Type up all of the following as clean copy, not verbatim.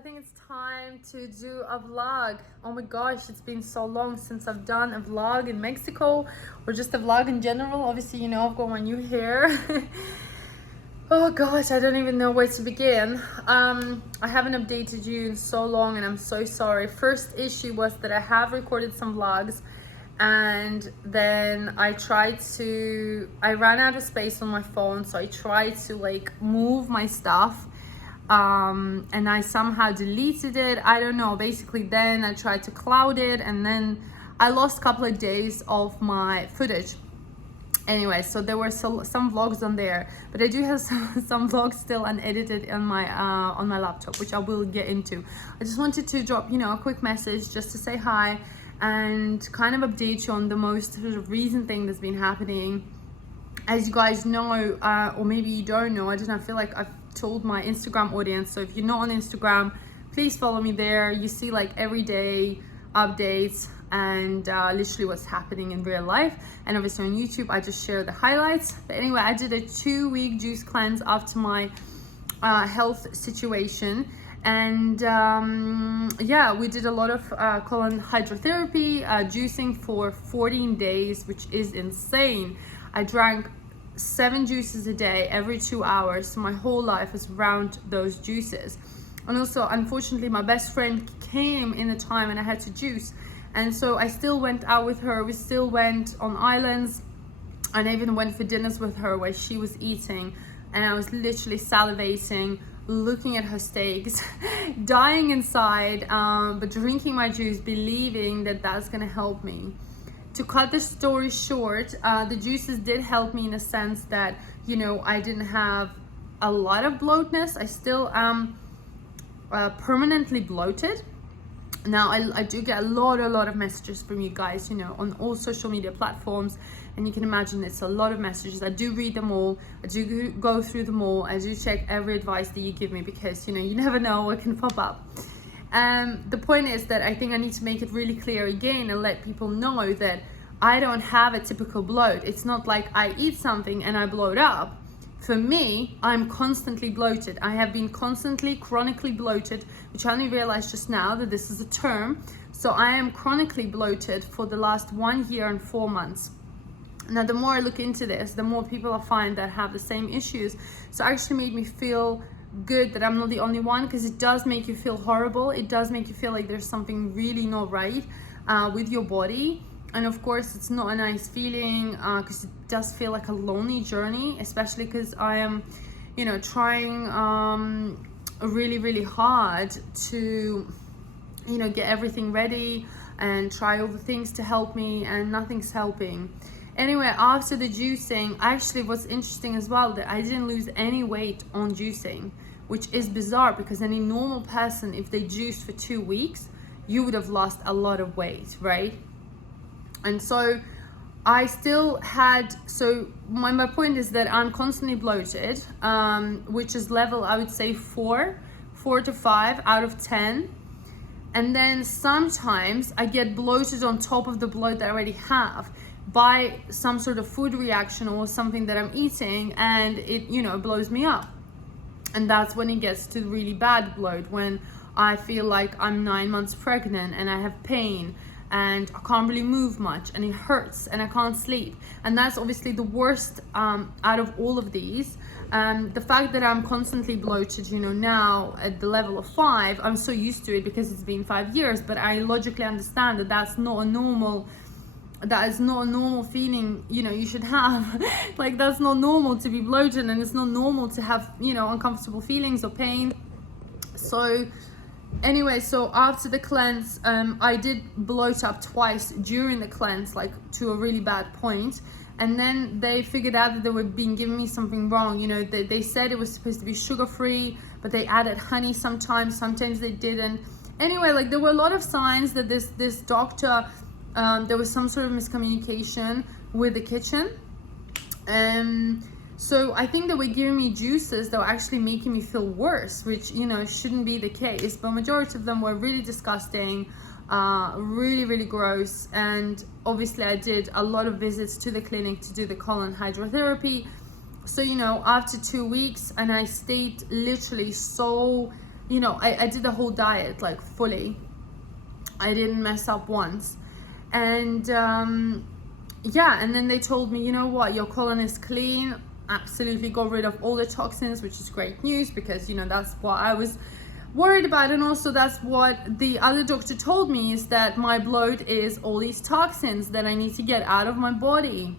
I think it's time to do a vlog. Oh my gosh, it's been so long since I've done a vlog in Mexico or just a vlog in general. Obviously, you know, I've got my new hair. Oh gosh, I don't even know where to begin. I haven't updated you in so long and I'm so sorry. First issue was that I have recorded some vlogs and then I ran out of space on my phone, so I tried to like move my stuff and I somehow deleted it. I don't know, basically then I tried to cloud it and then I lost a couple of days of my footage. Anyway, so there were some vlogs on there, but I do have some vlogs still unedited on my laptop, which I will get into. I just wanted to drop, you know, a quick message just to say hi and kind of update you on the most sort of recent thing that's been happening. As you guys know, or maybe you don't know, I don't know, I feel like I've told my Instagram audience, so if you're not on Instagram, please follow me there. You see like everyday updates and literally what's happening in real life, and obviously on YouTube I just share the highlights. But anyway, I did a 2-week juice cleanse after my health situation, and yeah, we did a lot of colon hydrotherapy, juicing for 14 days, which is insane. I drank 7 juices a day every 2 hours, so my whole life was around those juices. And also, unfortunately, my best friend came in a time and I had to juice, and so I still went out with her. We still went on islands, and I even went for dinners with her where she was eating, and I was literally salivating, looking at her steaks, dying inside, but drinking my juice, believing that that's gonna help me. To cut the story short, the juices did help me in a sense that, you know, I didn't have a lot of bloatness. I still am permanently bloated. Now I do get a lot of messages from you guys, you know, on all social media platforms, and you can imagine it's a lot of messages. I do read them all, I do go through them all, I do check every advice that you give me, because you know, you never know what can pop up. The point is that I think I need to make it really clear again and let people know that I don't have a typical bloat. It's not like I eat something and I bloat up. For me, I'm constantly bloated. I have been constantly chronically bloated, which I only realized just now that this is a term. So I am chronically bloated for the last 1 year and 4 months. Now, the more I look into this, the more people I find that have the same issues. So it actually made me feel good that I'm not the only one, because it does make you feel horrible. It does make you feel like there's something really not right with your body. And of course, it's not a nice feeling, because it does feel like a lonely journey, especially because I am, you know, trying really hard to, you know, get everything ready and try all the things to help me, and nothing's helping. Anyway, after the juicing, actually what's interesting as well, that I didn't lose any weight on juicing, which is bizarre, because any normal person, if they juiced for 2 weeks, you would have lost a lot of weight, right? And so I still had, so my point is that I'm constantly bloated, which is level, I would say 4 to 5 out of 10. And then sometimes I get bloated on top of the bloat that I already have by some sort of food reaction or something that I'm eating, and it, you know, blows me up. And that's when it gets to really bad bloat, when I feel like I'm 9 months pregnant and I have pain and I can't really move much and it hurts and I can't sleep. And that's obviously the worst out of all of these. The fact that I'm constantly bloated, you know, now at the level of 5, I'm so used to it because it's been 5 years, but I logically understand that that is not a normal feeling, you know, you should have. Like, that's not normal to be bloated, and it's not normal to have, you know, uncomfortable feelings or pain. So anyway, so after the cleanse, I did bloat up twice during the cleanse, like to a really bad point. And then they figured out that they were being giving me something wrong. You know, they said it was supposed to be sugar-free, but they added honey sometimes they didn't. Anyway, like, there were a lot of signs that this doctor, there was some sort of miscommunication with the kitchen. So I think they were giving me juices that were actually making me feel worse, which, you know, shouldn't be the case. But majority of them were really disgusting, really gross. And obviously I did a lot of visits to the clinic to do the colon hydrotherapy. So, you know, after 2 weeks, and I stayed literally so you know, I did the whole diet like fully. I didn't mess up once. And yeah, and then they told me, you know what, your colon is clean, absolutely got rid of all the toxins, which is great news, because you know that's what I was worried about. And also that's what the other doctor told me, is that my bloat is all these toxins that I need to get out of my body.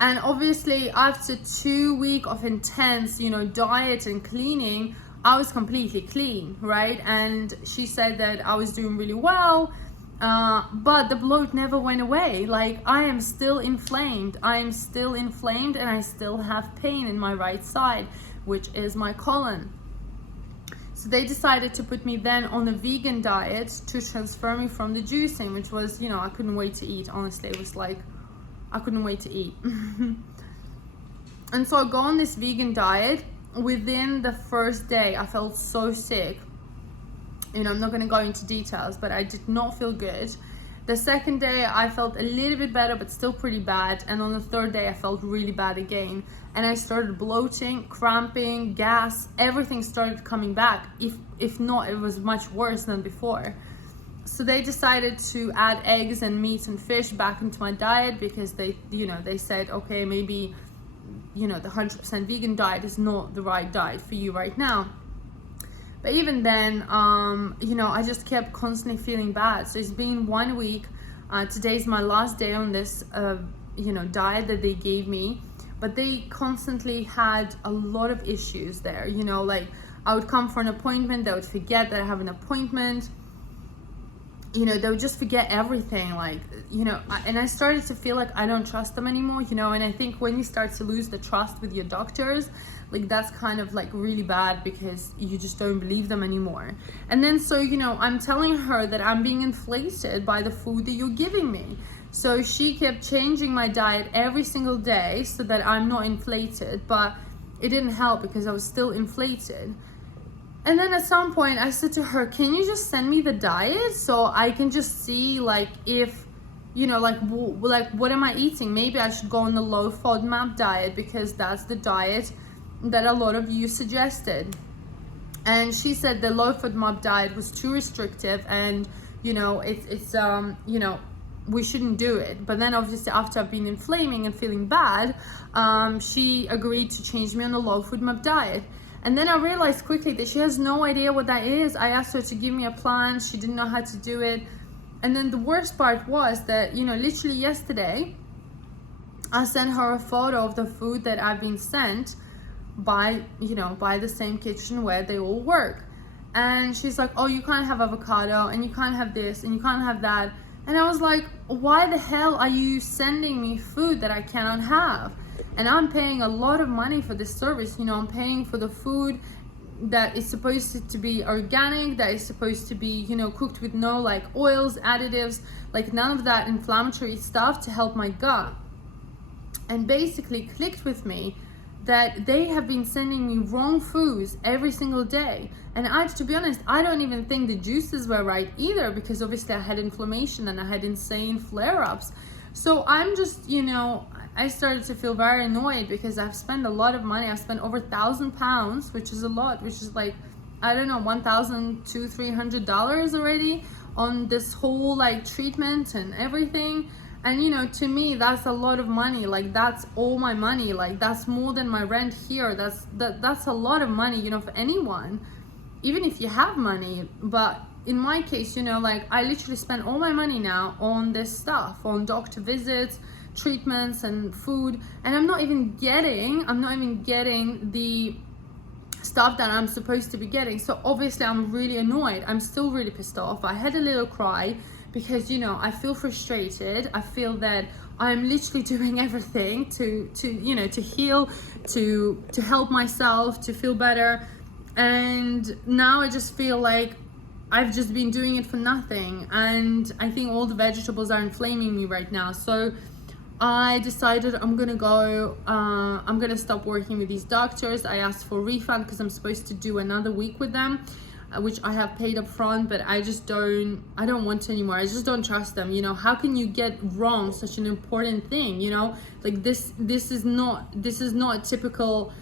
And obviously after 2 weeks of intense, you know, diet and cleaning, I was completely clean, right? And she said that I was doing really well, but the bloat never went away. Like, I am still inflamed. I am still inflamed, and I still have pain in my right side, which is my colon. So they decided to put me then on a vegan diet to transfer me from the juicing, which was, you know, I couldn't wait to eat. Honestly, it was like, I couldn't wait to eat. And so I go on this vegan diet. Within the first day, I felt so sick. You know, I'm not going to go into details, but I did not feel good. The second day, I felt a little bit better, but still pretty bad. And on the third day, I felt really bad again. And I started bloating, cramping, gas, everything started coming back. If not, it was much worse than before. So they decided to add eggs and meat and fish back into my diet, because they, you know, they said, okay, maybe, you know, the 100% vegan diet is not the right diet for you right now. But even then, you know, I just kept constantly feeling bad. So it's been 1 week. Today's my last day on this, you know, diet that they gave me. But they constantly had a lot of issues there. You know, like, I would come for an appointment, they would forget that I have an appointment. You know, they would just forget everything, like, you know, and I started to feel like I don't trust them anymore, you know. And I think when you start to lose the trust with your doctors, like, that's kind of like really bad, because you just don't believe them anymore. And then, so, you know, I'm telling her that I'm being inflated by the food that you're giving me. So she kept changing my diet every single day so that I'm not inflated, but it didn't help, because I was still inflated. And then at some point I said to her, can you just send me the diet so I can just see, like, if, you know, like what am I eating? Maybe I should go on the low FODMAP diet, because that's the diet that a lot of you suggested. And she said the low FODMAP diet was too restrictive, and, you know, it's you know, we shouldn't do it. But then obviously after I've been inflaming and feeling bad, she agreed to change me on the low FODMAP diet. And then I realized quickly that she has no idea what that is. I asked her to give me a plan. She didn't know how to do it. And then the worst part was that, you know, literally yesterday, I sent her a photo of the food that I've been sent by, you know, by the same kitchen where they all work. And she's like, oh, you can't have avocado, and you can't have this, and you can't have that. And I was like, why the hell are you sending me food that I cannot have? And I'm paying a lot of money for this service. You know, I'm paying for the food that is supposed to be organic, that is supposed to be, you know, cooked with no, like, oils, additives, like, none of that inflammatory stuff to help my gut. And basically clicked with me that they have been sending me wrong foods every single day. And to be honest, I don't even think the juices were right either, because obviously I had inflammation and I had insane flare-ups. So I'm just, you know, I started to feel very annoyed, because I've spent a lot of money. I've spent over £1,000, which is a lot, which is like, I don't know, $1,200-300 already on this whole, like, treatment and everything. And, you know, to me, that's a lot of money. Like, that's all my money. Like, that's more than my rent here. That's a lot of money, you know, for anyone, even if you have money. But in my case, you know, like, I literally spend all my money now on this stuff, on doctor visits, treatments, and food. And I'm not even getting the stuff that I'm supposed to be getting. So obviously I'm really annoyed. I'm still really pissed off. I had a little cry, because, you know, I feel frustrated. I feel that I'm literally doing everything to you know, to heal, to help myself, to feel better. And now I just feel like I've just been doing it for nothing. And I think all the vegetables are inflaming me right now. So I decided I'm gonna stop working with these doctors. I asked for a refund, because I'm supposed to do another week with them, which I have paid up front, but I don't want to anymore. I just don't trust them. You know, how can you get wrong such an important thing? You know, like, this is not a typical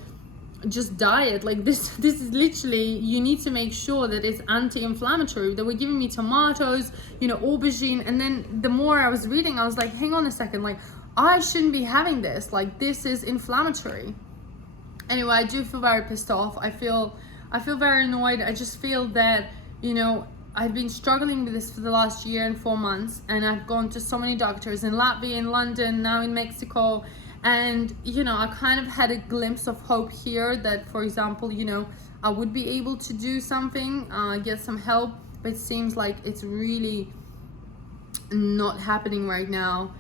just diet. Like this is literally, you need to make sure that it's anti-inflammatory. They were giving me tomatoes, you know, aubergine, and then the more I was reading, I was like, hang on a second, like I shouldn't be having this, like this is inflammatory. Anyway, I do feel very pissed off. I feel very annoyed. I just feel that, you know, I've been struggling with this for the last year and 4 months, and I've gone to so many doctors in Latvia, in London, now in Mexico, and you know, I kind of had a glimpse of hope here that, for example, you know, I would be able to do something, get some help, but it seems like it's really not happening right now.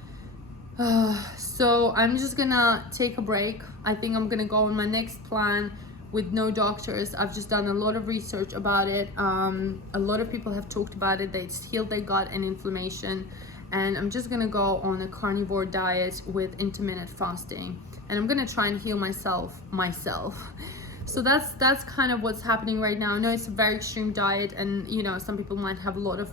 So I'm just gonna take a break. I think I'm gonna go on my next plan with no doctors. I've just done a lot of research about it. A lot of people have talked about it. It's healed their gut and inflammation. And I'm just gonna go on a carnivore diet with intermittent fasting. And I'm gonna try and heal myself. So that's kind of what's happening right now. I know it's a very extreme diet, and you know, some people might have a lot of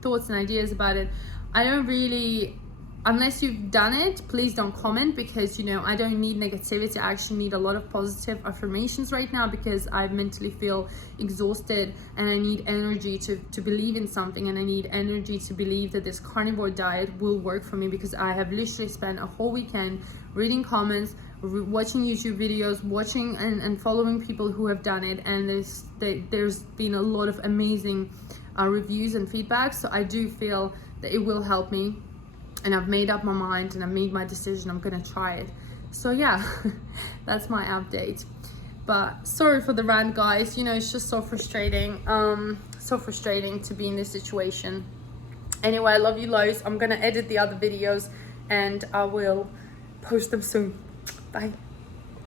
thoughts and ideas about it. I don't really, unless you've done it, please don't comment, because you know, I don't need negativity. I actually need a lot of positive affirmations right now, because I mentally feel exhausted and I need energy to believe in something, and I need energy to believe that this carnivore diet will work for me, because I have literally spent a whole weekend reading comments, watching YouTube videos, watching and following people who have done it, and there's been a lot of amazing reviews and feedback. So I do feel that it will help me, and I've made up my mind and I made my decision. I'm gonna try it. So yeah, that's my update. But sorry for the rant, guys. You know, it's just so frustrating. So frustrating to be in this situation. Anyway, I love you loads. I'm gonna edit the other videos and I will post them soon. Bye.